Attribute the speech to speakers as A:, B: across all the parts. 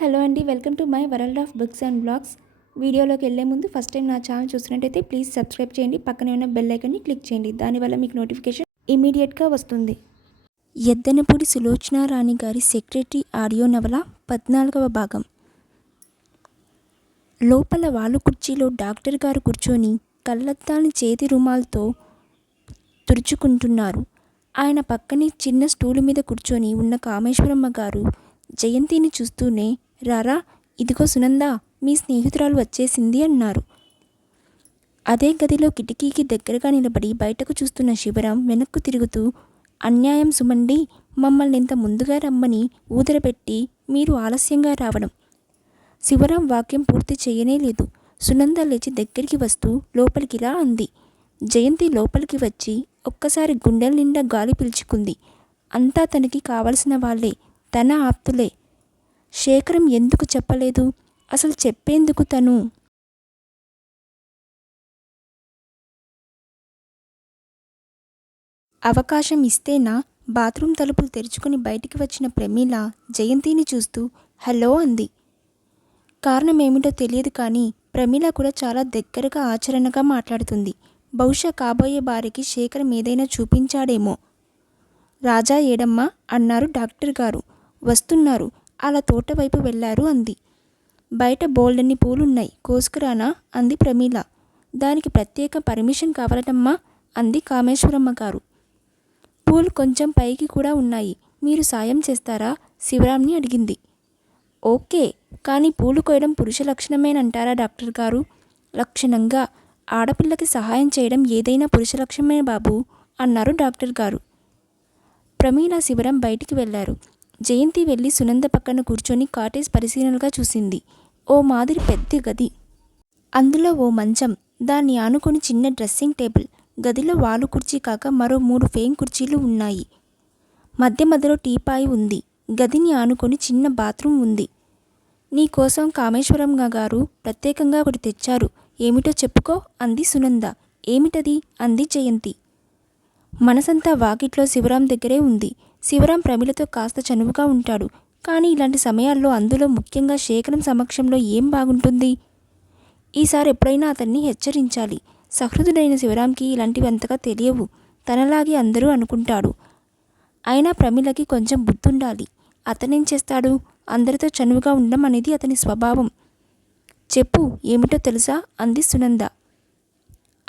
A: Hello అండి welcome to my world of books and blogs. వీడియోలోకి వెళ్ళే ముందు ఫస్ట్ టైం నా ఛానల్ చూసినట్టయితే ప్లీజ్ సబ్స్క్రైబ్ చేయండి పక్కనే ఉన్న బెల్ ఐకన్ని క్లిక్ చేయండి దానివల్ల మీకు నోటిఫికేషన్ ఇమీడియట్గా వస్తుంది. ఎద్దనపూడి సులోచనారాణి గారి సెక్రటరీ ఆడియో నవల పద్నాలుగవ భాగం. లోపల వాళ్ళు కుర్చీలో డాక్టర్ గారు కూర్చొని కళ్ళద్దాని చేతి రుమాలతో తుడుచుకుంటున్నారు. ఆయన పక్కనే చిన్న స్టూలు మీద కూర్చొని ఉన్న కామేశ్వరమ్మ గారు జయంతిని చూస్తూనే రారా ఇదిగో సునంద మీ స్నేహితురాలు వచ్చేసింది అన్నారు. అదే గదిలో కిటికీకి దగ్గరగా నిలబడి బయటకు చూస్తున్న శివరాం వెనక్కు తిరుగుతూ అన్యాయం సుమండి మమ్మల్ని ఇంత ముందుగా రమ్మని ఊదరపెట్టి మీరు ఆలస్యంగా రావడం శివరాం వాక్యం పూర్తి చేయనే లేదు. సునంద లేచి దగ్గరికి వస్తూ లోపలికి రా అంది. జయంతి లోపలికి వచ్చి ఒక్కసారి గుండెల నిండా గాలి పీల్చుకుంది. అంతా తనకి కావలసిన వాళ్ళే తన ఆప్తులే. శేఖరం ఎందుకు చెప్పలేదు? అసలు చెప్పేందుకు తను? అవకాశం ఇస్తేనా? బాత్రూమ్ తలుపులు తెరుచుకుని బయటికి వచ్చిన ప్రమీల జయంతిని చూస్తూ హలో అంది. కారణమేమిటో తెలియదు కానీ ప్రమీల కూడా చాలా దగ్గరగా ఆచరణగా మాట్లాడుతుంది. బహుశా కాబోయే భార్యకి శేఖరం ఏదైనా చూపించాడేమో. రాజా ఏడమ్మా అన్నారు డాక్టర్ గారు. వస్తున్నారు. అలా తోట వైపు వెళ్ళారు అంది. బయట బోల్డన్ని పూలున్నాయి. కోసుకురానా? అంది ప్రమీల. దానికి ప్రత్యేక పర్మిషన్ కావాలటమ్మా అంది కామేశ్వరమ్మ గారు. పూలు కొంచెం పైకి కూడా ఉన్నాయి. మీరు సాయం చేస్తారా? శివరామ్ని అడిగింది. ఓకే కానీ పూలు కోయడం పురుష లక్షణమేనంటారా డాక్టర్ గారు? లక్షణంగా ఆడపిల్లకి సహాయం చేయడం ఏదైనా పురుష లక్షణమే బాబు అన్నారు డాక్టర్ గారు. ప్రమీల శివరం బయటికి వెళ్ళారు జయంతి వెళ్ళి సునంద పక్కన కూర్చొని కాటేజ్ పరిశీలనగా చూసింది. ఓ మాదిరి పెద్ద గది. అందులో ఓ మంచం. దాన్ని ఆనుకొని చిన్న డ్రెస్సింగ్ టేబుల్. గదిలో వాలు కుర్చీ కాక మరో మూడు ఫేమ్ కుర్చీలు ఉన్నాయి. మధ్య మధ్యలో టీపాయి ఉంది. గదిని ఆనుకొని చిన్న బాత్రూమ్ ఉంది. నీ కోసం గారు ప్రత్యేకంగా ఒకటి తెచ్చారు. ఏమిటో చెప్పుకో అంది సునంద. ఏమిటది? అంది జయంతి. మనసంతా వాకిట్లో శివరాం దగ్గరే ఉంది. శివరాం ప్రమిలతో కాస్త చనువుగా ఉంటాడు. కానీ ఇలాంటి సమయాల్లో అందులో ముఖ్యంగా శేఖరం సమక్షంలో ఏం బాగుంటుంది? ఈసారి ఎప్పుడైనా అతన్ని హెచ్చరించాలి. సహృదుడైన శివరాంకి ఇలాంటివి అంతగా తెలియవు. తనలాగే అందరూ అనుకుంటాడు అయినా ప్రమిలకి కొంచెం బుద్ధుండాలి. అతనేం చేస్తాడు? అందరితో చనువుగా ఉండడం అనేది అతని స్వభావం. చెప్పు ఏమిటో తెలుసా? అంది సునంద.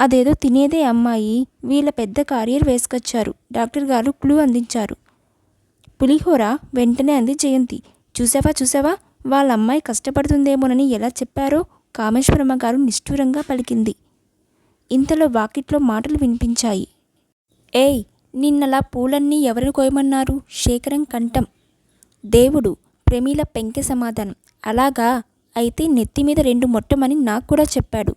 A: అదేదో తినేదే అమ్మాయి. వీళ్ళ పెద్ద కారియర్ వేసుకొచ్చారు. డాక్టర్ గారు క్లూ అందించారు. పులిహోర వెంటనే అంది జయంతి. చూసావా చూసావా? వాళ్ళ అమ్మాయి కష్టపడుతుందేమోనని ఎలా చెప్పారో కామేశ్వరమ్మ గారు నిష్ఠూరంగా పలికింది. ఇంతలో వాకిట్లో మాటలు వినిపించాయి. ఏయ్ నిన్నలా పూలన్నీ ఎవరిని కోయమన్నారు? శేఖరం కంఠం. దేవుడు ప్రమీల పెంకె సమాధానం. అలాగా? అయితే నెత్తి మీద రెండు మొట్టమని నాకు కూడా చెప్పాడు.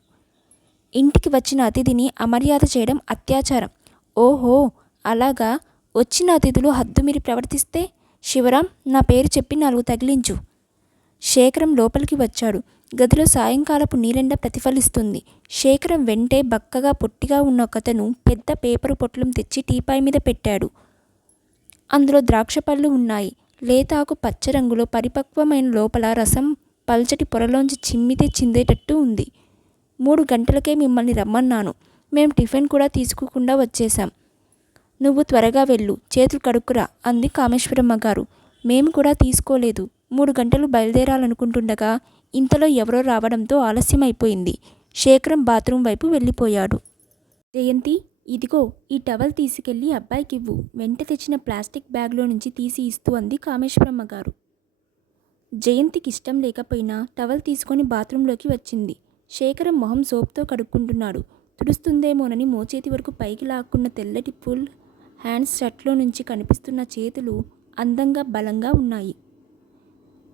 A: ఇంటికి వచ్చిన అతిథిని అమర్యాద చేయడం అత్యాచారం. ఓహో అలాగా? వచ్చిన అతిథులు హద్దుమీరి ప్రవర్తిస్తే శివరాం నా పేరు చెప్పి నాలుగు తగిలించు. శేఖరం లోపలికి వచ్చాడు. గదిలో సాయంకాలపు నీరెండ ప్రతిఫలిస్తుంది. శేఖరం వెంటే బక్కగా పొట్టిగా ఉన్న ఒకతను పెద్ద పేపరు పొట్లం తెచ్చి టీపాయ్ మీద పెట్టాడు. అందులో ద్రాక్ష పళ్ళు ఉన్నాయి. లేతాకు పచ్చ రంగులో పరిపక్వమైన లోపల రసం పల్చటి పొరలోంచి చిమ్మితే చిందేటట్టు ఉంది. మూడు గంటలకే మిమ్మల్ని రమ్మన్నాను. మేము టిఫిన్ కూడా తీసుకోకుండా వచ్చేశాం. నువ్వు త్వరగా వెళ్ళు చేతులు కడుక్కురా అంది కామేశ్వరమ్మ గారు మేము కూడా తీసుకోలేదు. మూడు గంటలు బయలుదేరాలనుకుంటుండగా ఇంతలో ఎవరో రావడంతో ఆలస్యమైపోయింది. శేఖరం బాత్రూం వైపు వెళ్ళిపోయాడు. జయంతి ఇదిగో ఈ టవల్ తీసుకెళ్ళి అబ్బాయికివ్వు. వెంట తెచ్చిన ప్లాస్టిక్ బ్యాగ్లో నుంచి తీసి ఇస్తూ అంది కామేశ్వరమ్మ గారు జయంతికి ఇష్టం లేకపోయినా టవల్ తీసుకొని బాత్రూంలోకి వచ్చింది. శేఖరం మొహం సోప్తో కడుక్కుంటున్నాడు. తుడుస్తుందేమోనని మోచేతి వరకు పైకి లాక్కున్న తెల్లటి ఫుల్ హ్యాండ్స్ షర్ట్లో నుంచి కనిపిస్తున్న చేతులు అందంగా బలంగా ఉన్నాయి.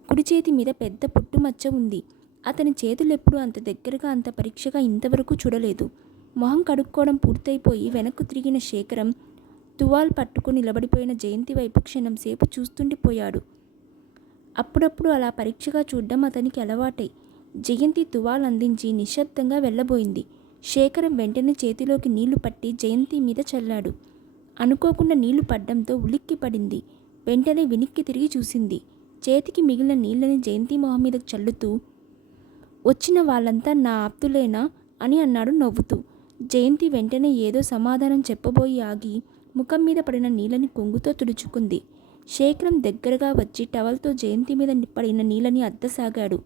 A: కుడి చేతి మీద పెద్ద పుట్టుమచ్చ ఉంది. అతని చేతులు ఎప్పుడు అంత దగ్గరగా అంత పరీక్షగా ఇంతవరకు చూడలేదు. మొహం కడుక్కోవడం పూర్తయిపోయి వెనక్కు తిరిగిన శేఖరం తువాల్ పట్టుకుని నిలబడిపోయిన జయంతి వైపు క్షణం సేపు చూస్తుండిపోయాడు అప్పుడప్పుడు అలా పరీక్షగా చూడ్డం అతనికి అలవాటై. జయంతి తువాల్ అందించి నిశ్శబ్దంగా వెళ్ళబోయింది. శేఖరం వెంటనే చేతిలోకి నీళ్ళు పట్టి జయంతి మీద చల్లాడు. అనుకోకుండా నీళ్ళు పడ్డంతో ఉలిక్కి పడింది. వెంటనే వెనక్కి తిరిగి చూసింది. చేతికి మిగిలిన నీళ్ళని జయంతి మొహం మీద చల్లుతూ వచ్చిన వాళ్ళంతా నా ఆప్తులేనా? అని అన్నాడు నవ్వుతూ. జయంతి వెంటనే ఏదో సమాధానం చెప్పబోయి ఆగి ముఖం మీద పడిన నీళ్ళని కొంగుతో తుడుచుకుంది. శేఖరం దగ్గరగా వచ్చి టవల్తో జయంతి మీద పడిన నీళ్ళని అద్దసాగాడు.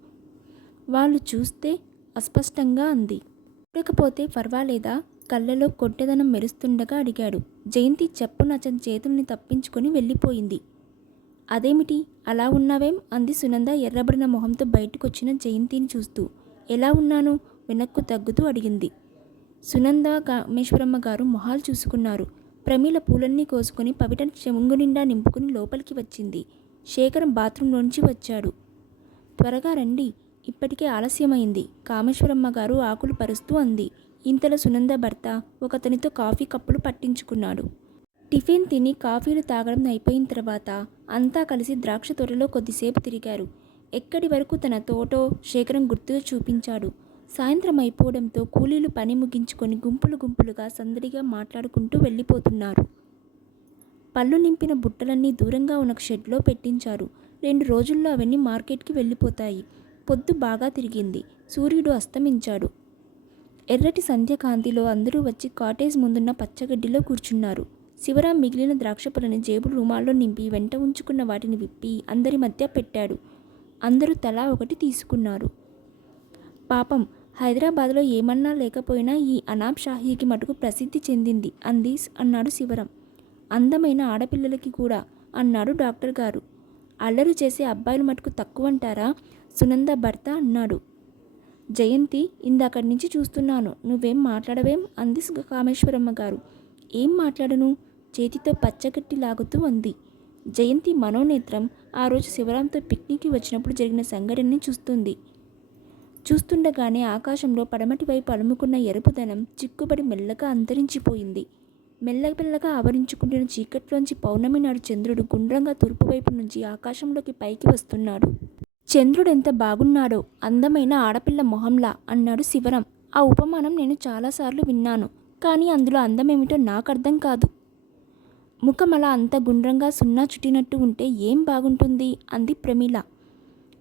A: వాళ్ళు చూస్తే అస్పష్టంగా అంది. చూడకపోతే పర్వాలేదా? కళ్ళలో కొట్టెదనం మెరుస్తుండగా అడిగాడు. జయంతి చెప్పున అతని చేతుల్ని తప్పించుకొని వెళ్ళిపోయింది. అదేమిటి? అలా ఉన్నావేం? అంది సునంద ఎర్రబడిన మొహంతో బయటకొచ్చిన జయంతిని చూస్తూ. ఎలా ఉన్నాను? వెనక్కు తగ్గుతూ అడిగింది. సునంద కామేశ్వరమ్మ గారు మొహాలు చూసుకున్నారు. ప్రమీల పూలన్నీ కోసుకుని పవిట చెంగు నిండా నింపుకుని లోపలికి వచ్చింది. శేఖరం బాత్రూంలోంచి వచ్చాడు. త్వరగా రండి. ఇప్పటికే ఆలస్యమైంది కామేశ్వరమ్మ గారు ఆకులు పరుస్తూ అంది. ఇంతలో సునంద భర్త ఒకతనితో కాఫీ కప్పులు పట్టించుకున్నాడు. టిఫిన్ తిని కాఫీలు తాగడం అయిపోయిన తర్వాత అంతా కలిసి ద్రాక్ష తోటలో కొద్దిసేపు తిరిగారు. ఎక్కడి వరకు తన తోటో శేఖరం గుర్తుగా చూపించాడు. సాయంత్రం అయిపోవడంతో కూలీలు పని ముగించుకొని గుంపులు గుంపులుగా సందడిగా మాట్లాడుకుంటూ వెళ్ళిపోతున్నారు. పళ్ళు నింపిన బుట్టలన్నీ దూరంగా ఉన్న షెడ్లో పెట్టించారు. రెండు రోజుల్లో అవన్నీ మార్కెట్కి వెళ్ళిపోతాయి. పొద్దు బాగా తిరిగింది. సూర్యుడు అస్తమించాడు. ఎర్రటి సంధ్యకాంతిలో అందరూ వచ్చి కాటేజ్ ముందున్న పచ్చగడ్డిలో కూర్చున్నారు. శివరాం మిగిలిన ద్రాక్ష పళ్ళని జేబు రుమాల్లో నింపి వెంట ఉంచుకున్న వాటిని విప్పి అందరి మధ్య పెట్టాడు. అందరూ తలా ఒకటి తీసుకున్నారు. పాపం హైదరాబాద్లో ఏమన్నా లేకపోయినా ఈ అనాబ్ షాహీకి మటుకు ప్రసిద్ధి చెందింది అంది అన్నాడు శివరాం. అందమైన ఆడపిల్లలకి కూడా అన్నాడు డాక్టర్ గారు. అల్లరి చేసే అబ్బాయిలు మటుకు తక్కువంటారా? సునంద భర్త అన్నాడు. జయంతి ఇందాకడి నుంచి చూస్తున్నాను. నువ్వేం మాట్లాడవేం? అంది కామేశ్వరమ్మ గారు. ఏం మాట్లాడను? చేతితో పచ్చగట్టి లాగుతూ అంది. జయంతి మనోనేత్రం ఆ రోజు శివరాంతో పిక్నిక్కి వచ్చినప్పుడు జరిగిన సంఘటనని చూస్తుంది. చూస్తుండగానే ఆకాశంలో పడమటి వైపు అలుముకున్న ఎరుపుదనం చిక్కుబడి మెల్లగా అంతరించిపోయింది. మెల్లమెల్లగా ఆవరించుకుంటున్న చీకట్లోంచి పౌర్ణమి నాడు చంద్రుడు గుండ్రంగా తూర్పు వైపు నుంచి ఆకాశంలోకి పైకి వస్తున్నాడు. చంద్రుడు ఎంత బాగున్నాడో అందమైన ఆడపిల్ల మొహంలా అన్నాడు శివరాం. ఆ ఉపమానం నేను చాలాసార్లు విన్నాను కానీ అందులో అందమేమిటో నాకు అర్థం కాదు. ముఖం అలా అంత గుండ్రంగా సున్నా చుట్టినట్టు ఉంటే ఏం బాగుంటుంది? అంది ప్రమీల.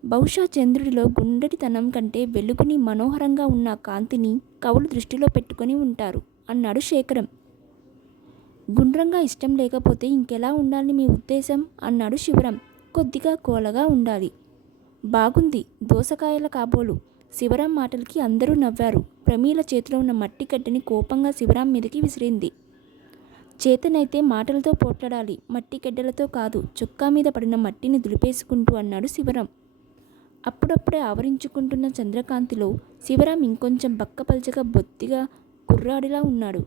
A: బహుశా చంద్రుడిలో గుండెటితనం కంటే వెలుగుని మనోహరంగా ఉన్న కాంతిని కవులు దృష్టిలో పెట్టుకొని ఉంటారు అన్నాడు శేఖరం. గుండ్రంగా ఇష్టం లేకపోతే ఇంకెలా ఉండాలని మీ ఉద్దేశం? అన్నాడు శివరాం. కొద్దిగా కోలగా ఉండాలి. బాగుంది. దోసకాయల కాబోలు. శివరాం మాటలకి అందరూ నవ్వారు. ప్రమీల చేతిలో ఉన్న మట్టి గడ్డని కోపంగా శివరాం మీదకి విసిరింది. చేతనైతే మాటలతో పోట్లాడాలి. మట్టి గడ్డలతో కాదు చొక్కా మీద పడిన మట్టిని దులిపేసుకుంటూ అన్నాడు శివరాం. అప్పుడప్పుడే ఆవరించుకుంటున్న చంద్రకాంతిలో శివరాం ఇంకొంచెం బక్కపల్చగా బొత్తిగా కుర్రాడిలా ఉన్నాడు.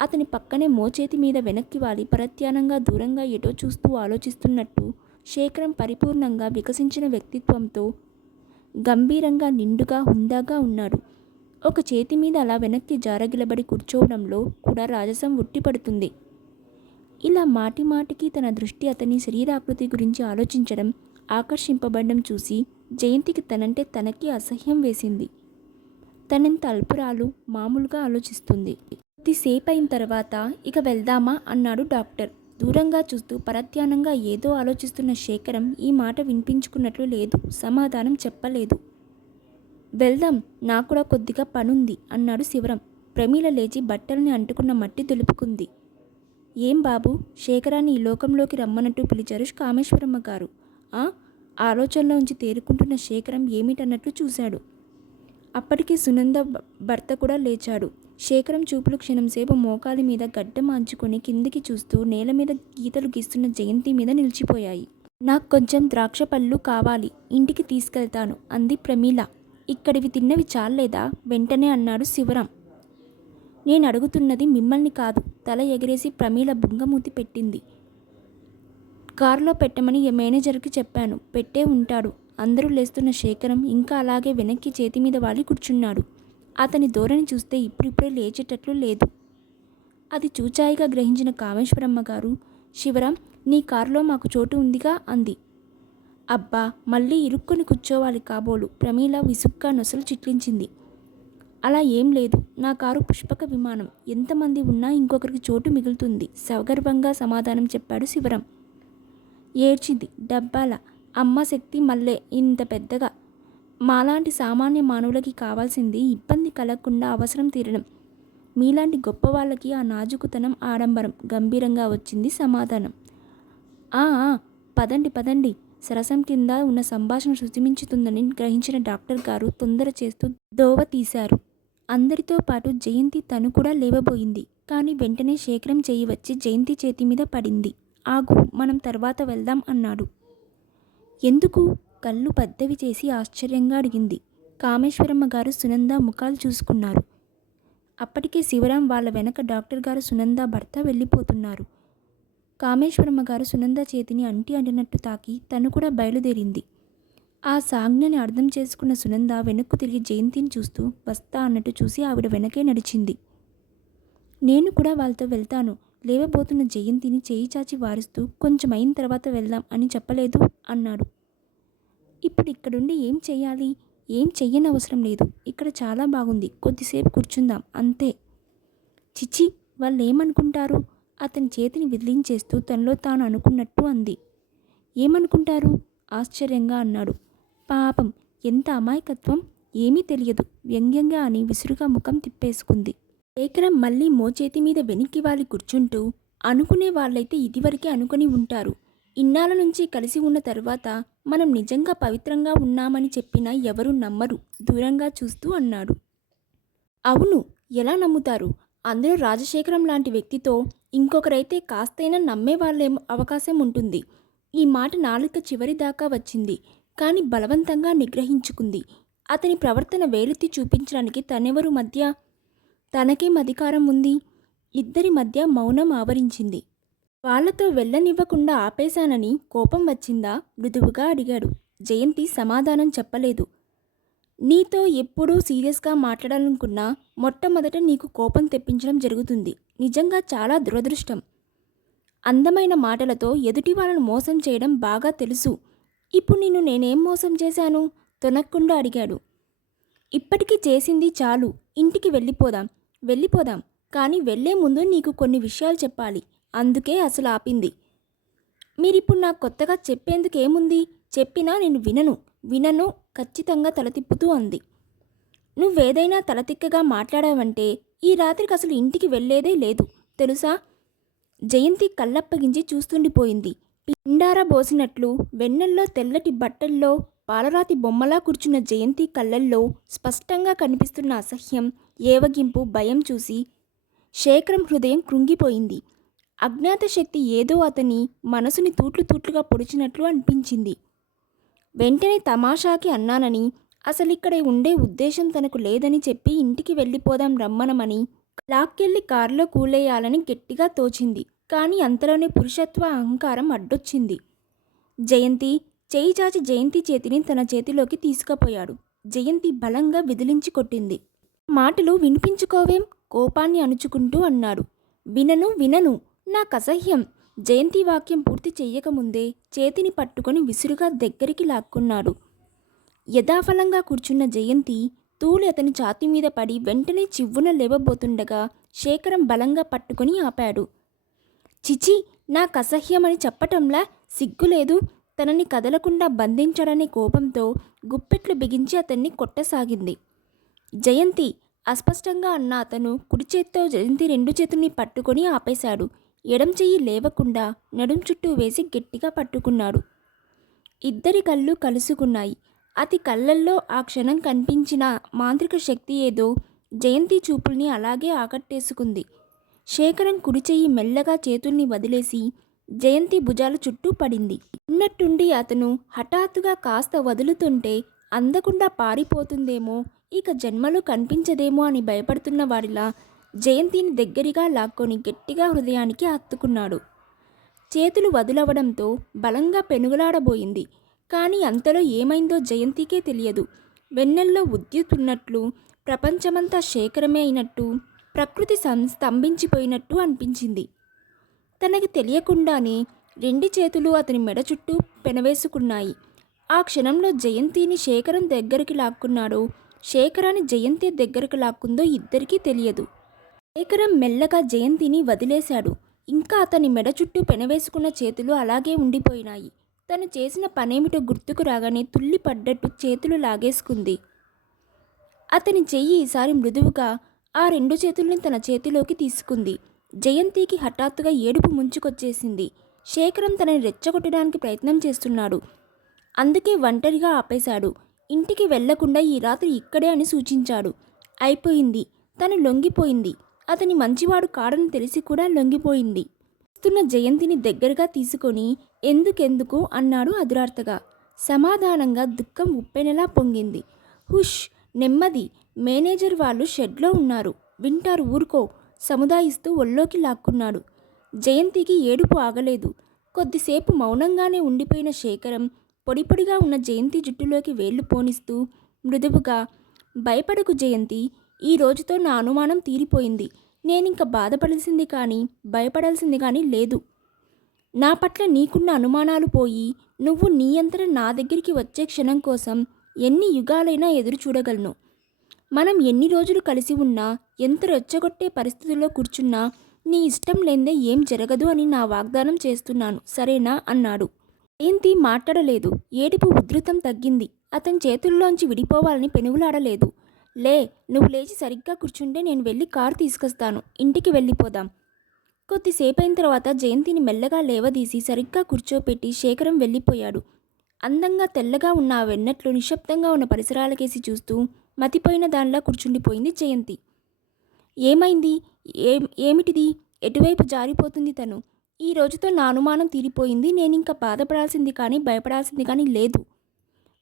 A: అతని పక్కనే మోచేతి మీద వెనక్కి వాలి. పరత్యానంగా దూరంగా ఎటో చూస్తూ ఆలోచిస్తున్నట్టు శేఖరం పరిపూర్ణంగా వికసించిన వ్యక్తిత్వంతో గంభీరంగా నిండుగా హుందాగా ఉన్నాడు. ఒక చేతి మీద అలా వెనక్కి జారగిలబడి కూర్చోవడంలో కూడా రాజసం ఉట్టిపడుతుంది. ఇలా మాటి మాటికి తన దృష్టి అతని శరీరాకృతి గురించి ఆలోచించడం ఆకర్షింపబడడం చూసి జయంతికి తనంటే తనకి అసహ్యం వేసింది. తనంత అల్పురాలు మామూలుగా ఆలోచిస్తుంది. కొద్దిసేపు అయిన తర్వాత ఇక వెళ్దామా అన్నాడు డాక్టర్. దూరంగా చూస్తూ పరధ్యానంగా ఏదో ఆలోచిస్తున్న శేఖరం ఈ మాట వినిపించుకున్నట్లు లేదు సమాధానం చెప్పలేదు. వెళ్దాం నాకు కూడా కొద్దిగా పనుంది అన్నాడు శివరం. ప్రమీల లేచి బట్టలని అంటుకున్న మట్టి దులుపుకుంది. ఏం బాబు శేఖరాన్ని ఈ లోకంలోకి రమ్మన్నట్టు పిలిచారు కామేశ్వరమ్మ గారు. ఆ ఆలోచనలో ఉంచి తేరుకుంటున్న శేఖరం ఏమిటన్నట్లు చూశాడు. అప్పటికి సునంద భర్త కూడా లేచాడు. శేఖరం చూపులు క్షణంసేపు మోకాలి మీద గడ్డ అంచుకొని కిందికి చూస్తూ నేల మీద గీతలు గీస్తున్న జయంతి మీద నిలిచిపోయాయి. నాకు కొంచెం ద్రాక్ష పళ్ళు కావాలి ఇంటికి తీసుకెళ్తాను అంది ప్రమీల. ఇక్కడివి తిన్నవి చాలేదా వెంటనే అన్నాడు శివరాం. నేను అడుగుతున్నది మిమ్మల్ని కాదు తల ఎగిరేసి ప్రమీల బుంగమూతి పెట్టింది. కారులో పెట్టమని మేనేజర్కి చెప్పాను పెట్టే ఉంటాడు అందరూ లేస్తున్న శేఖరం ఇంకా అలాగే వెనక్కి చేతి మీద వాలి కూర్చున్నాడు. అతని ధోరణి చూస్తే ఇప్పుడిప్పుడే లేచేటట్లు లేదు. అది చూచాయిగా గ్రహించిన కామేశ్వరమ్మ గారు శివరాం నీ కారులో మాకు చోటు ఉందిగా? అంది. అబ్బా మళ్ళీ ఇరుక్కుని కూర్చోవాలి కాబోలు ప్రమీల విసుగ్గా నొసలు చిట్లించింది. అలా ఏం లేదు నా కారు పుష్పక విమానం. ఎంతమంది ఉన్నా ఇంకొకరికి చోటు మిగులుతుంది సగర్భంగా సమాధానం చెప్పాడు శివరం. ఏడ్చింది డబ్బాల. అమ్మ శక్తి మల్లె ఇంత పెద్దగా. మాలాంటి సామాన్య మానవులకి కావాల్సింది ఇబ్బంది కలగకుండా అవసరం తీరడం. మీలాంటి గొప్ప వాళ్ళకి ఆ నాజుకుతనం ఆడంబరం గంభీరంగా వచ్చింది సమాధానం. ఆ పదండి పదండి. సరసం కింద ఉన్న సంభాషణ శుచిమించుతుందని గ్రహించిన డాక్టర్ గారు తొందర చేస్తూ దోవ తీశారు. అందరితో పాటు జయంతి తను కూడా లేవబోయింది. కానీ వెంటనే శేఖరం చేయి వచ్చి జయంతి చేతి మీద పడింది. ఆగు మనం తర్వాత వెళ్దాం అన్నాడు. ఎందుకు? కళ్ళు పెద్దవి చేసి ఆశ్చర్యంగా అడిగింది. కామేశ్వరమ్మ గారు సునంద ముఖాలు చూసుకున్నారు. అప్పటికే శివరాం వాళ్ళ వెనక డాక్టర్ గారు సునంద భర్త వెళ్ళిపోతున్నారు. కామేశ్వరమ్మ గారు సునంద చేతిని అంటి అంటినట్టు తాకి తను కూడా బయలుదేరింది. ఆ సాజ్ఞని అర్థం చేసుకున్న సునంద వెనక్కు తిరిగి జయంతిని చూస్తూ వస్తా అన్నట్టు చూసి ఆవిడ వెనకే నడిచింది. నేను కూడా వాళ్ళతో వెళ్తాను. లేవబోతున్న జయంతిని చేయి చాచి వారుస్తూ కొంచెం అయిన తర్వాత వెళ్దాం అని చెప్పలేదు అన్నాడు. ఇప్పుడు ఇక్కడుండి ఏం చేయాలి ఏం చెయ్యని అవసరం లేదు. ఇక్కడ చాలా బాగుంది. కొద్దిసేపు కూర్చుందాం. అంతే. చిచి వాళ్ళు ఏమనుకుంటారు అతని చేతిని విదిలించేస్తూ తనలో తాను అనుకున్నట్టు అంది. ఏమనుకుంటారు? ఆశ్చర్యంగా అన్నాడు. పాపం ఎంత అమాయకత్వం? ఏమీ తెలియదు. వ్యంగ్యంగా అని విసురుగా ముఖం తిప్పేసుకుంది. శేఖరం మళ్ళీ మోచేతి మీద వెనక్కి వాలి కూర్చుంటూ అనుకునే వాళ్ళైతే ఇదివరకే అనుకుని ఉంటారు. ఇన్నాళ్ళ నుంచి కలిసి ఉన్న తర్వాత మనం నిజంగా పవిత్రంగా ఉన్నామని చెప్పినా ఎవరు నమ్మరు. దూరంగా చూస్తూ అన్నాడు. అవును ఎలా నమ్ముతారు? అందులో రాజశేఖరం లాంటి వ్యక్తితో ఇంకొకరైతే కాస్తైనా నమ్మే వాళ్ళే అవకాశం ఉంటుంది. ఈ మాట నాలుక చివరి దాకా వచ్చింది. కానీ బలవంతంగా నిగ్రహించుకుంది. అతని ప్రవర్తన వేలెత్తి చూపించడానికి తనెవరు మధ్య తనకేం అధికారం ఉంది? ఇద్దరి మధ్య మౌనం ఆవరించింది. వాళ్ళతో వెళ్ళనివ్వకుండా ఆపేశానని కోపం వచ్చిందా? మృదువుగా అడిగాడు. జయంతి సమాధానం చెప్పలేదు. నీతో ఎప్పుడూ సీరియస్గా మాట్లాడాలనుకున్నా మొట్టమొదట నీకు కోపం తెప్పించడం జరుగుతుంది. నిజంగా చాలా దురదృష్టం. అందమైన మాటలతో ఎదుటి వాళ్ళను మోసం చేయడం బాగా తెలుసు. ఇప్పుడు నిన్ను నేనేం మోసం చేశాను? తొనక్కుండా అడిగాడు. ఇప్పటికీ చేసింది చాలు. ఇంటికి వెళ్ళిపోదాం. వెళ్ళిపోదాం. కానీ వెళ్ళే ముందు నీకు కొన్ని విషయాలు చెప్పాలి. అందుకే అసలు ఆపింది. మీరిప్పుడు నాకు కొత్తగా చెప్పేందుకు ఏముంది? చెప్పినా నేను వినను. వినను ఖచ్చితంగా తల తిప్పుతూ అంది. నువ్వేదైనా తలతిక్కగా మాట్లాడావంటే ఈ రాత్రికి అసలు ఇంటికి వెళ్ళేదే లేదు. తెలుసా? జయంతి కళ్ళప్పగించి చూస్తుండిపోయింది. పిండార బోసినట్లు వెన్నెల్లో తెల్లటి బట్టల్లో పాలరాతి బొమ్మలా కూర్చున్న జయంతి కళ్ళల్లో స్పష్టంగా కనిపిస్తున్న అసహ్యం ఏవగింపు భయం చూసి శేఖరం హృదయం కృంగిపోయింది. అజ్ఞాత శక్తి ఏదో అతని మనసుని తూట్లు తూట్లుగా పొడిచినట్లు అనిపించింది. వెంటనే తమాషాకి అన్నానని అసలిక్కడ ఉండే ఉద్దేశం తనకు లేదని చెప్పి ఇంటికి వెళ్ళిపోదాం రమ్మనమని లాక్కెళ్ళి కారులో కూలేయాలని గట్టిగా తోచింది. కానీ అంతలోనే పురుషత్వ అహంకారం అడ్డొచ్చింది. జయంతి చేయి చాచి జయంతి చేతిని తన చేతిలోకి తీసుకుపోయాడు. జయంతి బలంగా విదిలించి కొట్టింది. మాటలు వినిపించుకోవేం? కోపాన్ని అణుచుకుంటూ అన్నాడు. వినను వినను. నాకసహ్యం. జయంతి వాక్యం పూర్తి చెయ్యకముందే చేతిని పట్టుకొని విసురుగా దగ్గరికి లాక్కున్నాడు. యథాఫలంగా కూర్చున్న జయంతి తూలి అతని ఛాతి మీద పడి వెంటనే చివ్వున లేవబోతుండగా శేఖరం బలంగా పట్టుకుని ఆపాడు. చిచి నాకు అసహ్యమని చెప్పటంలా సిగ్గులేదు. తనని కదలకుండా బంధించడనే కోపంతో గుప్పెట్లు బిగించి అతన్ని కొట్టసాగింది. జయంతి అస్పష్టంగా అన్న అతను కుడి చేత్తో జయంతి రెండు చేతుల్ని పట్టుకొని ఆపేశాడు. ఎడం చెయ్యి లేవకుండా నడుం చుట్టూ వేసి గట్టిగా పట్టుకున్నాడు. ఇద్దరి కళ్ళు కలుసుకున్నాయి. అతి కళ్ళల్లో ఆ క్షణం కనిపించిన మాంత్రిక శక్తి ఏదో జయంతి చూపుల్ని అలాగే ఆకట్టేసుకుంది. శేఖరం కుడి చెయ్యి మెల్లగా చేతుల్ని వదిలేసి జయంతి భుజాల చుట్టూ పడింది. ఉన్నట్టుండి అతను హఠాత్తుగా కాస్త వదులుతుంటే అందకుండా పారిపోతుందేమో ఇక జన్మలో కనిపించదేమో అని భయపడుతున్న వారిలా జయంతిని దగ్గరగా లాక్కొని గట్టిగా హృదయానికి హత్తుకున్నాడు. చేతులు వదులవడంతో బలంగా పెనుగులాడబోయింది. కానీ అంతలో ఏమైందో జయంతికే తెలియదు. వెన్నెల్లో ఉద్యుతున్నట్లు ప్రపంచమంతా శేఖరమే అయినట్టు ప్రకృతి స్తంభించిపోయినట్టు అనిపించింది. తనకి తెలియకుండానే రెండు చేతులు అతని మెడ చుట్టూ పెనవేసుకున్నాయి. ఆ క్షణంలో జయంతిని శేఖరం దగ్గరికి లాక్కున్నాడో శేఖరాన్ని జయంతి దగ్గరికి లాక్కుందో ఇద్దరికీ తెలియదు. శేఖరం మెల్లగా జయంతిని వదిలేశాడు. ఇంకా అతని మెడ చుట్టూ పెనవేసుకున్న చేతులు అలాగే ఉండిపోయినాయి. తను చేసిన పనేమిటో గుర్తుకు రాగానే తుల్లి పడ్డట్టు చేతులు లాగేసుకుంది. అతని చెయ్యి ఈసారి మృదువుగా ఆ రెండు చేతుల్ని తన చేతిలోకి తీసుకుంది. జయంతికి హఠాత్తుగా ఏడుపు ముంచుకొచ్చేసింది. శేఖరం తనని రెచ్చగొట్టడానికి ప్రయత్నం చేస్తున్నాడు. అందుకే ఒంటరిగా ఆపేశాడు. ఇంటికి వెళ్ళకుండా ఈ రాత్రి ఇక్కడే అని సూచించాడు. అయిపోయింది. తను లొంగిపోయింది. అతని మంచివాడు కాడని తెలిసి కూడా లొంగిపోయింది. వస్తున్న జయంతిని దగ్గరగా తీసుకొని ఎందుకెందుకు అన్నాడు అదురార్తగా. సమాధానంగా దుఃఖం ఉప్పెనలా పొంగింది. హుష్ నెమ్మది. మేనేజర్ వాళ్ళు షెడ్లో ఉన్నారు. వింటారు ఊరుకో. సముదాయిస్తూ ఒళ్ళోకి లాక్కున్నాడు. జయంతికి ఏడుపు ఆగలేదు. కొద్దిసేపు మౌనంగానే ఉండిపోయిన శేఖరం పొడిపొడిగా ఉన్న జయంతి జుట్టులోకి వేళ్ళు పోనిస్తూ మృదువుగా భయపడకు జయంతి. ఈ రోజుతో నా అనుమానం తీరిపోయింది. నేనింక బాధపడాల్సింది కానీ భయపడాల్సింది కానీ లేదు. నా పట్ల నీకున్న అనుమానాలు పోయి నువ్వు నీ అంతట నా దగ్గరికి వచ్చే క్షణం కోసం ఎన్ని యుగాలైనా ఎదురు చూడగలను. మనం ఎన్ని రోజులు కలిసి ఉన్నా ఎంత రెచ్చగొట్టే పరిస్థితుల్లో కూర్చున్నా నీ ఇష్టం లేందే ఏం జరగదు అని నా వాగ్దానం చేస్తున్నాను సరేనా? అన్నాడు. జయంతి మాట్లాడలేదు. ఏడుపు ఉధృతం తగ్గింది. అతని చేతుల్లోంచి విడిపోవాలని పెనుగులాడలేదు. లే నువ్వు లేచి సరిగ్గా కూర్చుంటే నేను వెళ్ళి కారు తీసుకొస్తాను. ఇంటికి వెళ్ళిపోదాం. కొద్దిసేపు అయిన తర్వాత జయంతిని మెల్లగా లేవదీసి సరిగ్గా కూర్చోపెట్టి శేఖరం వెళ్ళిపోయాడు. అందంగా తెల్లగా ఉన్న ఆ వెన్నట్లు నిశ్శబ్దంగా ఉన్న పరిసరాలకేసి చూస్తూ మతిపోయిన దానిలా కూర్చుండిపోయింది జయంతి. ఏమైంది? ఏం ఏమిటిది? ఎటువైపు జారిపోతుంది తను? ఈ రోజుతో నా అనుమానం తీరిపోయింది. నేనింక బాధపడాల్సింది కానీ భయపడాల్సింది కానీ లేదు.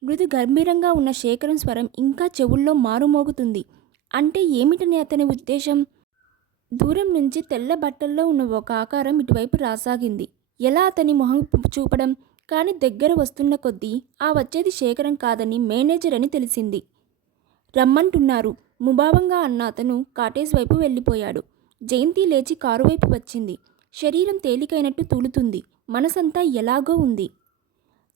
A: మృదు గంభీరంగా ఉన్న శేఖరం స్వరం ఇంకా చెవుల్లో మారుమోగుతుంది. అంటే ఏమిటని అతని ఉద్దేశం? దూరం నుంచి తెల్ల బట్టల్లో ఉన్న ఒక ఆకారం ఇటువైపు రాసాగింది. ఎలా అతని మొహం చూపడం? కానీ దగ్గర వస్తున్న కొద్దీ ఆ వచ్చేది శేఖరం కాదని మేనేజర్ అని తెలిసింది. రమ్మంటున్నారు. ముభావంగా అన్న అతను కాటేజ్ వైపు వెళ్ళిపోయాడు. జయంతి లేచి కారు వైపు వచ్చింది. శరీరం తేలికైనట్టు తూలుతుంది. మనసంతా ఎలాగో ఉంది.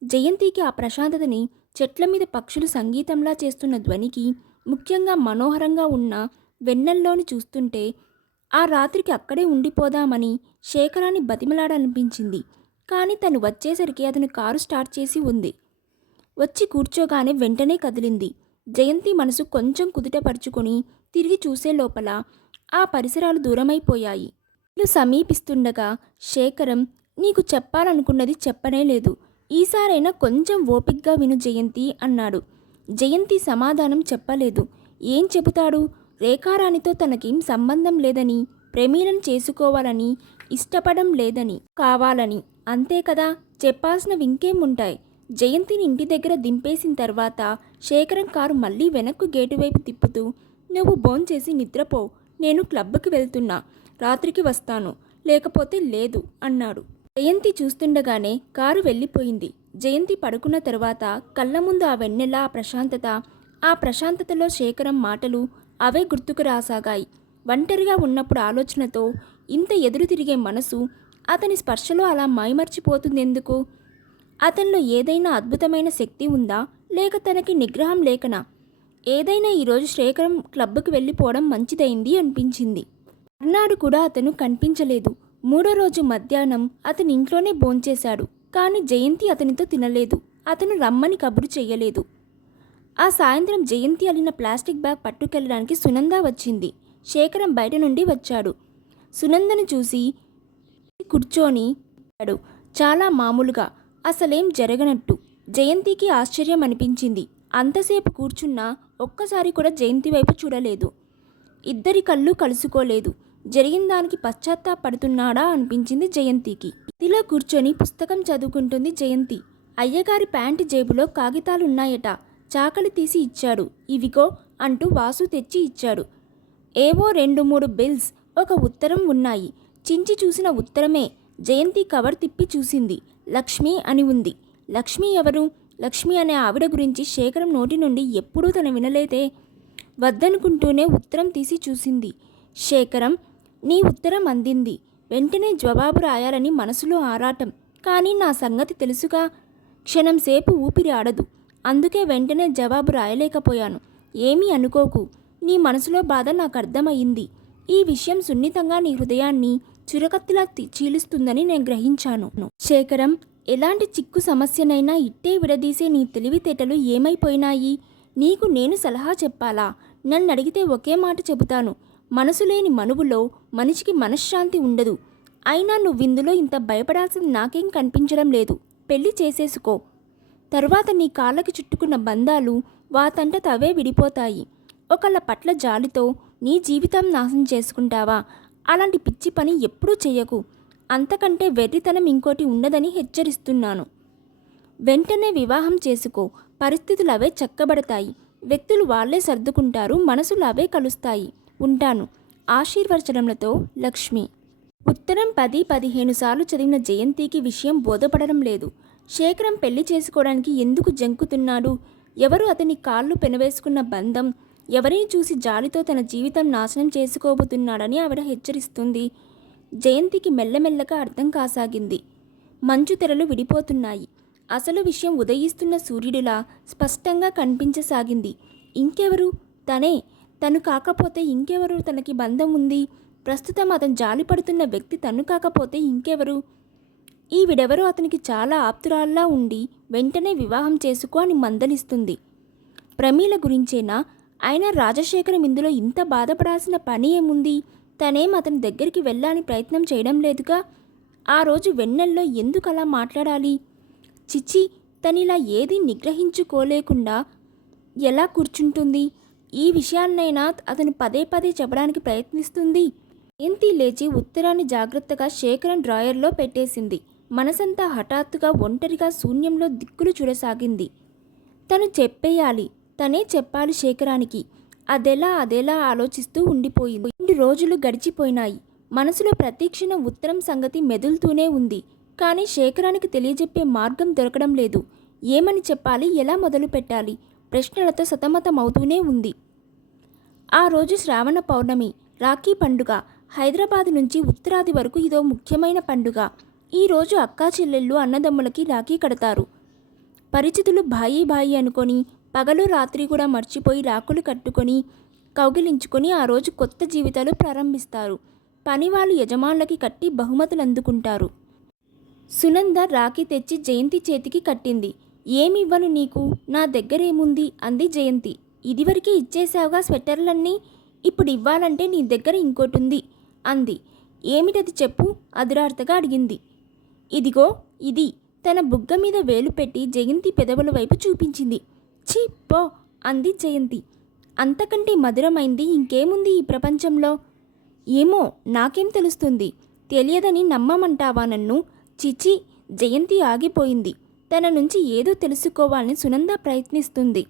A: జయంతికి ఆ ప్రశాంతతని చెట్ల మీద పక్షులు సంగీతంలా చేస్తున్న ధ్వనికి ముఖ్యంగా మనోహరంగా ఉన్న వెన్నెల్లోని చూస్తుంటే ఆ రాత్రికి అక్కడే ఉండిపోదామని శేఖరాన్ని బతిమలాడనిపించింది. కానీ తను వచ్చేసరికి అతను కారు స్టార్ట్ చేసి ఉంది. వచ్చి కూర్చోగానే వెంటనే కదిలింది. జయంతి మనసు కొంచెం కుదుటపరుచుకొని తిరిగి చూసే లోపల ఆ పరిసరాలు దూరమైపోయాయి. సమీపిస్తుండగా శేఖరం నీకు చెప్పాలనుకున్నది చెప్పనే లేదు. ఈసారైనా కొంచెం ఓపిగ్గా విను జయంతి అన్నాడు. జయంతి సమాధానం చెప్పలేదు. ఏం చెబుతాడు? రేఖారాణితో తనకేం సంబంధం లేదని ప్రమీలను చేసుకోవాలని ఇష్టపడం లేదని కావాలని. అంతే కదా? చెప్పాల్సినవి ఉంటాయి జయంతిని ఇంటి దగ్గర దింపేసిన తర్వాత శేఖరం కారు మళ్ళీ వెనక్కు గేటు వైపు తిప్పుతూ నువ్వు భోంచేసి నిద్రపో. నేను క్లబ్కి వెళ్తున్నా. రాత్రికి వస్తాను. లేకపోతే లేదు అన్నాడు. జయంతి చూస్తుండగానే కారు వెళ్ళిపోయింది. జయంతి పడుకున్న తర్వాత కళ్ళ ముందు ఆ వెన్నెల ఆ ప్రశాంతత ఆ ప్రశాంతతలో శేఖరం మాటలు అవే గుర్తుకు రాసాగాయి. ఒంటరిగా ఉన్నప్పుడు ఆలోచనతో ఇంత ఎదురు తిరిగే మనసు అతని స్పర్శలో అలా మైమర్చిపోతుందెందుకు? అతనిలో ఏదైనా అద్భుతమైన శక్తి ఉందా? లేక తనకి నిగ్రహం లేకనా? ఏదైనా ఈరోజు శేఖరం క్లబ్కు వెళ్ళిపోవడం మంచిదైంది అనిపించింది. మర్నాడు కూడా అతను కనిపించలేదు. మూడో రోజు మధ్యాహ్నం అతని ఇంట్లోనే భోంచేశాడు. కానీ జయంతి అతనితో తినలేదు. అతను రమ్మని కబురు చెయ్యలేదు ఆ సాయంత్రం జయంతి అల్లిన ప్లాస్టిక్ బ్యాగ్ పట్టుకెళ్ళడానికి సునంద వచ్చింది. శేఖరం బయట నుండి వచ్చాడు. సునందను చూసి కూర్చొని చాలా మామూలుగా. అసలేం జరగనట్టు. జయంతికి ఆశ్చర్యం అనిపించింది. అంతసేపు కూర్చున్నా ఒక్కసారి కూడా జయంతి వైపు చూడలేదు. ఇద్దరి కళ్ళు కలుసుకోలేదు. జరిగిన దానికి పశ్చాత్తాపడుతున్నాడా అనిపించింది జయంతికి. ఇదిలో కూర్చొని పుస్తకం చదువుకుంటుంది జయంతి. అయ్యగారి ప్యాంటు జేబులో కాగితాలున్నాయట. చాకలి తీసి ఇచ్చాడు. ఇవిగో అంటూ వాసు తెచ్చి ఇచ్చాడు. ఏవో రెండు మూడు బిల్స్ ఒక ఉత్తరం ఉన్నాయి. చించి చూసిన ఉత్తరమే. జయంతి కవర్ తిప్పి చూసింది. లక్ష్మి అని ఉంది. లక్ష్మి ఎవరు? లక్ష్మి అనే ఆవిడ గురించి శేఖరం నోటి నుండి ఎప్పుడూ తను వినలేదే వద్దనుకుంటూనే ఉత్తరం తీసి చూసింది. శేఖరం నీ ఉత్తరం అందింది. వెంటనే జవాబు రాయాలని మనసులో ఆరాటం. కానీ నా సంగతి తెలుసుగా? క్షణం సేపు ఊపిరి ఆడదు. అందుకే వెంటనే జవాబు రాయలేకపోయాను. ఏమీ అనుకోకు. నీ మనసులో బాధ నాకు అర్థమయ్యింది. ఈ విషయం సున్నితంగా నీ హృదయాన్ని చురకత్తిలా చీలుస్తుందని నేను గ్రహించాను. శేఖరం
B: ఎలాంటి చిక్కు సమస్యనైనా ఇట్టే విడదీసే నీ తెలివితేటలు ఏమైపోయినాయి? నీకు నేను సలహా చెప్పాలా? నన్ను అడిగితే ఒకే మాట చెబుతాను. మనసు లేని మనువులో మనిషికి మనశ్శాంతి ఉండదు. అయినా నువ్విందులో ఇంత భయపడాల్సింది నాకేం కనిపించడం లేదు. పెళ్ళి చేసేసుకో. తరువాత నీ కాళ్ళకి చుట్టుకున్న బంధాలు వాతంట తవే విడిపోతాయి. ఒకళ్ళ పట్ల జాలితో నీ జీవితం నాశనం చేసుకుంటావా? అలాంటి పిచ్చి పని ఎప్పుడూ చేయకు అంతకంటే వెర్రితనం ఇంకోటి ఉండదని హెచ్చరిస్తున్నాను. వెంటనే వివాహం చేసుకో. పరిస్థితులు అవే చక్కబడతాయి. వ్యక్తులు వాళ్ళే సర్దుకుంటారు. మనసులు అవే కలుస్తాయి. ఉంటాను. ఆశీర్వచనములతో లక్ష్మి. ఉత్తరం పది పదిహేను సార్లు చదివిన జయంతికి విషయం బోధపడడం లేదు. శేఖరం పెళ్ళి చేసుకోవడానికి ఎందుకు జంకుతున్నాడు? ఎవరు అతని కాళ్ళు పెనవేసుకున్న బంధం? ఎవరిని చూసి జాలితో తన జీవితం నాశనం చేసుకోబోతున్నాడని ఆవిడ హెచ్చరిస్తుంది. జయంతికి మెల్లమెల్లగా అర్థం కాసాగింది. మంచు తెరలు విడిపోతున్నాయి. అసలు విషయం ఉదయిస్తున్న సూర్యుడిలా స్పష్టంగా కనిపించసాగింది. ఇంకెవరు? తనే తను కాకపోతే ఇంకెవరు? తనకి బంధం ఉంది. ప్రస్తుతం అతను జాలిపడుతున్న వ్యక్తి తను కాకపోతే ఇంకెవరు? ఈవిడెవరో అతనికి చాలా ఆప్తురాల్లా ఉండి వెంటనే వివాహం చేసుకో అని మందలిస్తుంది. ప్రమీల గురించేనా? ఆయన రాజశేఖరం ఇందులో ఇంత బాధపడాల్సిన పని ఏముంది? తనేం అతని దగ్గరికి వెళ్ళాలని ప్రయత్నం చేయడం లేదుగా? ఆ రోజు వెన్నెల్లో ఎందుకు అలా మాట్లాడాలి? చిచి తనిలా ఏదీ నిగ్రహించుకోలేకుండా ఎలా కూర్చుంటుంది? ఈ విషయాన్నైనా అతను పదే పదే చెప్పడానికి ప్రయత్నిస్తుంది. ఏంతి లేచి ఉత్తరాన్ని జాగ్రత్తగా శేఖరన్ డ్రాయర్లో పెట్టేసింది. మనసంతా హఠాత్తుగా ఒంటరిగా శూన్యంలో దిక్కులు చూడసాగింది. తను చెప్పేయాలి తనే చెప్పాలి శేఖరానికి. అదెలా అదెలా ఆలోచిస్తూ ఉండిపోయింది. రెండు రోజులు గడిచిపోయినాయి. మనసులో ప్రతీక్షణ ఉత్తరం సంగతి మెదులుతూనే ఉంది. కానీ శేఖరానికి తెలియజెప్పే మార్గం దొరకడం లేదు. ఏమని చెప్పాలి ఎలా మొదలు పెట్టాలి ప్రశ్నలతో సతమతమవుతూనే ఉంది. ఆ రోజు శ్రావణ పౌర్ణమి రాఖీ పండుగ. హైదరాబాద్ నుంచి ఉత్తరాది వరకు ఇదో ముఖ్యమైన పండుగ. ఈరోజు అక్కా చెల్లెళ్ళు అన్నదమ్ములకి రాఖీ కడతారు. పరిచితులు బాయి బాయి అనుకొని పగలు రాత్రి కూడా మర్చిపోయి రాకులు కట్టుకొని కౌగిలించుకొని ఆ రోజు కొత్త జీవితాలు ప్రారంభిస్తారు. పనివాళ్ళు యజమానులకి కట్టి బహుమతులు అందుకుంటారు. సునంద రాఖీ తెచ్చి జయంతి చేతికి కట్టింది. ఏమివ్వను నీకు? నా దగ్గరేముంది? అంది జయంతి. ఇదివరకే ఇచ్చేసావుగా స్వెటర్లన్నీ? ఇప్పుడు ఇవ్వాలంటే నీ దగ్గర ఇంకోటి ఉంది అంది. ఏమిటది చెప్పు? అదురార్తగా అడిగింది. ఇదిగో ఇది. తన బుగ్గ మీద వేలు పెట్టి జయంతి పెదవుల వైపు చూపించింది. ఛీ పో అంది జయంతి. అంతకంటే మధురమైంది ఇంకేముంది ఈ ప్రపంచంలో? ఏమో నాకేం తెలుస్తుంది? తెలియదని నమ్మమంటావా నన్ను? చిచి జయంతి ఆగిపోయింది. తన నుంచి ఏదో తెలుసుకోవాలని సునంద ప్రయత్నిస్తుంది.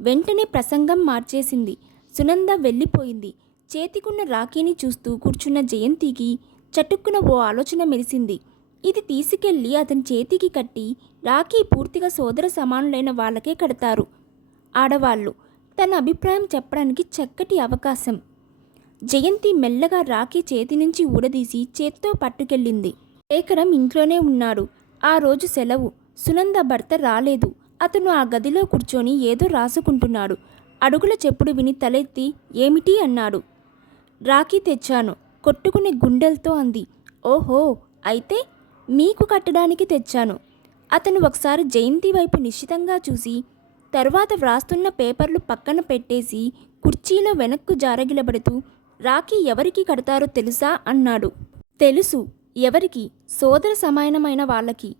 B: వెంటనే ప్రసంగం మార్చేసింది. సునంద వెళ్ళిపోయింది. చేతికున్న రాఖీని చూస్తూ కూర్చున్న జయంతికి చటుక్కున ఓ ఆలోచన మెరిసింది. ఇది తీసుకెళ్ళి అతని చేతికి కట్టి రాఖీ పూర్తిగా సోదర సమానులైన వాళ్ళకే కడతారు. ఆడవాళ్ళు తన అభిప్రాయం చెప్పడానికి చక్కటి అవకాశం. జయంతి మెల్లగా రాఖీ చేతి నుంచి ఊడదీసి చేత్తో పట్టుకెళ్ళింది. శేఖరం ఇంట్లోనే ఉన్నాడు ఆ రోజు సెలవు. సునంద భర్త రాలేదు. అతను ఆ గదిలో కూర్చొని ఏదో రాసుకుంటున్నాడు. అడుగుల చెప్పుడు విని తలెత్తి ఏమిటి? అన్నాడు. రాఖీ తెచ్చాను కొట్టుకునే గుండెలతో అంది. ఓహో అయితే మీకు కట్టడానికి తెచ్చాను. అతను ఒకసారి జయంతి వైపు నిశ్చితంగా చూసి తర్వాత వ్రాస్తున్న పేపర్లు పక్కన పెట్టేసి కుర్చీలో వెనక్కు జారగిలబడుతూ రాఖీ ఎవరికి కడతారో తెలుసా? అన్నాడు. తెలుసు ఎవరికి? సోదర సమానమైన వాళ్ళకి.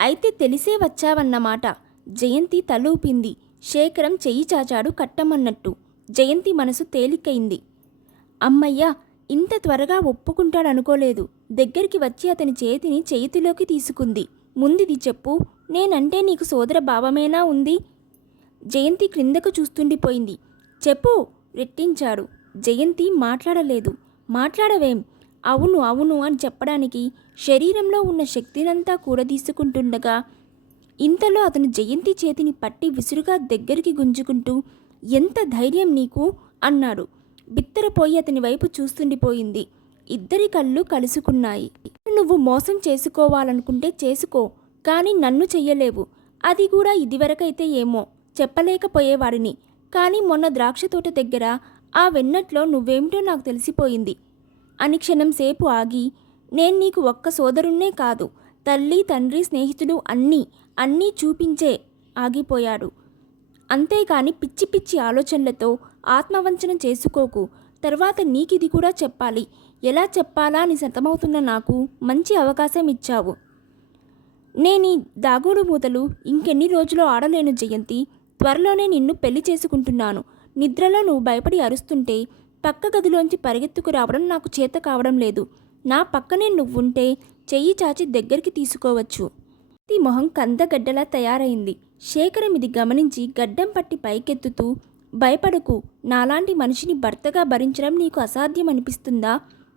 B: అయితే తెలిసే వచ్చావన్నమాట. జయంతి తలూపింది. శేఖరం చెయ్యి చాచాడు కట్టమన్నట్టు. జయంతి మనసు తేలికైంది. అమ్మయ్య ఇంత త్వరగా ఒప్పుకుంటాడనుకోలేదు. దగ్గరికి వచ్చి అతని చేతిని చేతిలోకి తీసుకుంది. ముందిది చెప్పు నేనంటే నీకు సోదర భావమేనా ఉంది? జయంతి క్రిందకు చూస్తుండిపోయింది. చెప్పు రెట్టించాడు. జయంతి మాట్లాడలేదు. మాట్లాడవేం? అవును అవును అని చెప్పడానికి శరీరంలో ఉన్న శక్తినంతా కూడదీసుకుంటుండగా ఇంతలో అతను జయంతి చేతిని పట్టి విసురుగా దగ్గరికి గుంజుకుంటూ ఎంత ధైర్యం నీకు? అన్నాడు. బిత్తరపోయి అతని వైపు చూస్తుండిపోయింది. ఇద్దరి కళ్ళు కలుసుకున్నాయి. నువ్వు మోసం చేసుకోవాలనుకుంటే చేసుకో కానీ నన్ను చెయ్యలేవు. అది కూడా ఇదివరకైతే ఏమో. చెప్పలేకపోయేవాడిని. కానీ మొన్న ద్రాక్ష తోట దగ్గర ఆ వెన్నట్లో నువ్వేమిటో నాకు తెలిసిపోయింది అని క్షణం సేపు ఆగి నేను నీకు ఒక్క సోదరుణ్ణే కాదు. తల్లి తండ్రి స్నేహితుడు అన్నీ అన్నీ చూపించే ఆగిపోయాడు. అంతేకాని పిచ్చి పిచ్చి ఆలోచనలతో ఆత్మవంచన చేసుకోకు. తర్వాత నీకిది కూడా చెప్పాలి. ఎలా చెప్పాలా అని సతమవుతున్న నాకు మంచి అవకాశం ఇచ్చావు. నేను ఈ దాగుడు మూతలు ఇంకెన్ని రోజులు ఆడలేను జయంతి. త్వరలోనే నిన్ను పెళ్ళి చేసుకుంటున్నాను. నిద్రలో నువ్వు భయపడి అరుస్తుంటే పక్క గదిలోంచి పరిగెత్తుకు రావడం నాకు చేత కావడం లేదు. నా పక్కనే నువ్వుంటే చెయ్యి చాచి దగ్గరికి తీసుకోవచ్చు. ఈ మొహం కందగడ్డలా తయారైంది. శేఖరం ఇది గమనించి గడ్డం పట్టి పైకెత్తుతూ భయపడకు నాలాంటి మనిషిని భర్తగా భరించడం నీకు అసాధ్యం అనిపిస్తుందా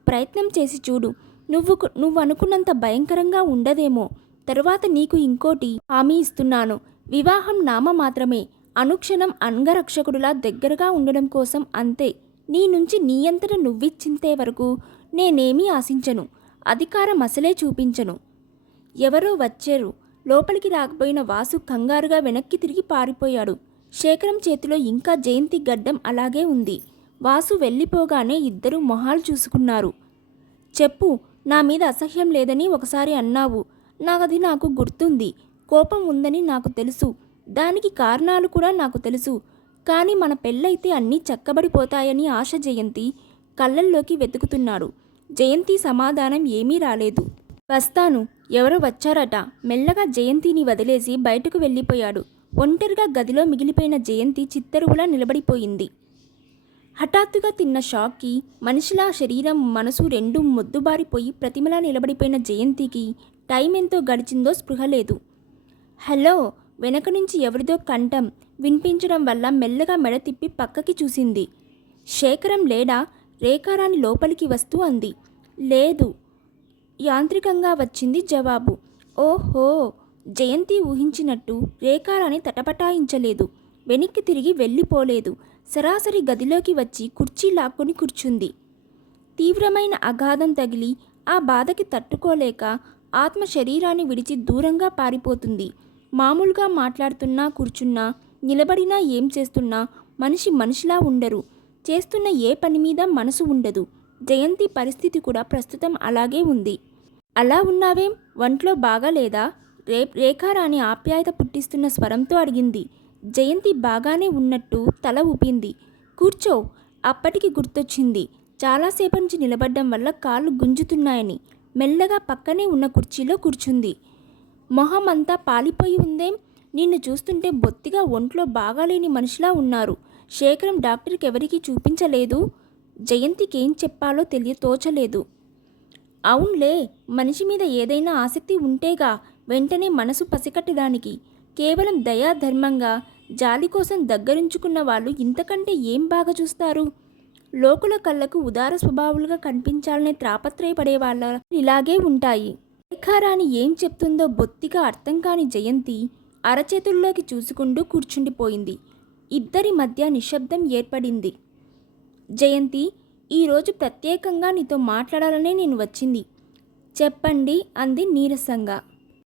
B: ప్రయత్నం చేసి చూడు. నువ్వు నువ్వు అనుకున్నంత భయంకరంగా ఉండదేమో. తరువాత నీకు ఇంకోటి హామీ ఇస్తున్నాను. వివాహం నామ మాత్రమే. అనుక్షణం అంగరక్షకుడులా దగ్గరగా ఉండడం కోసం అంతే. నీ నుంచి నీ అంతట నువ్విచ్చింతే వరకు నేనేమీ ఆశించను. అధికారం అసలే చూపించను. ఎవరో వచ్చారు. లోపలికి రాకపోయిన వాసు కంగారుగా వెనక్కి తిరిగి పారిపోయాడు. శేఖరం చేతిలో ఇంకా జయంతి గడ్డం అలాగే ఉంది. వాసు వెళ్ళిపోగానే ఇద్దరూ మొహాలు చూసుకున్నారు. చెప్పు నా మీద అసహ్యం లేదని ఒకసారి అన్నావు. నాకది నాకు గుర్తుంది. కోపం ఉందని నాకు తెలుసు. దానికి కారణాలు కూడా నాకు తెలుసు. కానీ మన పెళ్ళైతే అన్నీ చక్కబడిపోతాయని ఆశ జయంతి కళ్ళల్లోకి వెతుకుతున్నాడు. జయంతి సమాధానం ఏమీ రాలేదు. వస్తాను. ఎవరో వచ్చారట. మెల్లగా జయంతిని వదిలేసి బయటకు వెళ్ళిపోయాడు. ఒంటరిగా గదిలో మిగిలిపోయిన జయంతి చిత్తరువులా నిలబడిపోయింది. హఠాత్తుగా తిన్న షాక్కి మనిషిలా శరీరం మనసు రెండూ మొద్దుబారిపోయి ప్రతిమలా నిలబడిపోయిన జయంతికి టైం ఎంతో గడిచిందో స్పృహ లేదు. హలో! వెనక నుంచి ఎవరిదో కంఠం వినిపించడం వల్ల మెల్లగా మెడ తిప్పి పక్కకి చూసింది. శేఖరం లేడా? రేఖారాణి లోపలికి వస్తూ అంది. లేదు యాంత్రికంగా వచ్చింది జవాబు. ఓహో! జయంతి ఊహించినట్టు రేఖారాణి తటపటాయించలేదు. వెనక్కి తిరిగి వెళ్ళిపోలేదు. సరాసరి గదిలోకి వచ్చి కుర్చీ లాక్కొని కూర్చుంది. తీవ్రమైన అగాధం తగిలి ఆ బాధకి తట్టుకోలేక ఆత్మ శరీరాన్ని విడిచి దూరంగా పారిపోతుంది. మామూలుగా మాట్లాడుతున్నా కూర్చున్నా నిలబడినా ఏం చేస్తున్నా మనిషి మనిషిలా ఉండరు. చేస్తున్న ఏ పని మీద మనసు ఉండదు. జయంతి పరిస్థితి కూడా ప్రస్తుతం అలాగే ఉంది. అలా ఉన్నావేం? వంట్లో బాగాలేదా? రే రేఖారాణి ఆప్యాయత పుట్టిస్తున్న స్వరంతో అడిగింది. జయంతి బాగానే ఉన్నట్టు తల ఊపింది. కూర్చో. అప్పటికి గుర్తొచ్చింది. చాలాసేపు నుంచి నిలబడ్డం వల్ల కాళ్ళు గుంజుతున్నాయని. మెల్లగా పక్కనే ఉన్న కుర్చీలో కూర్చుంది. మొహం అంతా పాలిపోయి ఉందేం? నిన్ను చూస్తుంటే బొత్తిగా ఒంట్లో బాగాలేని మనిషిలా ఉన్నారు. శేఖరం డాక్టర్కి ఎవరికీ చూపించలేదు? జయంతికి ఏం చెప్పాలో తెలియ తోచలేదు. అవునులే మనిషి మీద ఏదైనా ఆసక్తి ఉంటేగా వెంటనే మనసు పసికట్టడానికి కేవలం దయాధర్మంగా జాలి కోసం దగ్గరుంచుకున్న వాళ్ళు ఇంతకంటే ఏం బాగా చూస్తారు? లోకుల కళ్ళకు ఉదార స్వభావాలుగా కనిపించాలనే త్రాపత్రయపడే వాళ్ళ ఇలాగే ఉంటాయి. రేఖారాణి ఏం చెప్తుందో బొత్తిగా అర్థం కాని జయంతి అరచేతుల్లోకి చూసుకుంటూ కూర్చుండిపోయింది. ఇద్దరి మధ్య నిశ్శబ్దం ఏర్పడింది. జయంతి ఈరోజు ప్రత్యేకంగా నీతో మాట్లాడాలనే నేను వచ్చింది. చెప్పండి అంది నీరసంగా.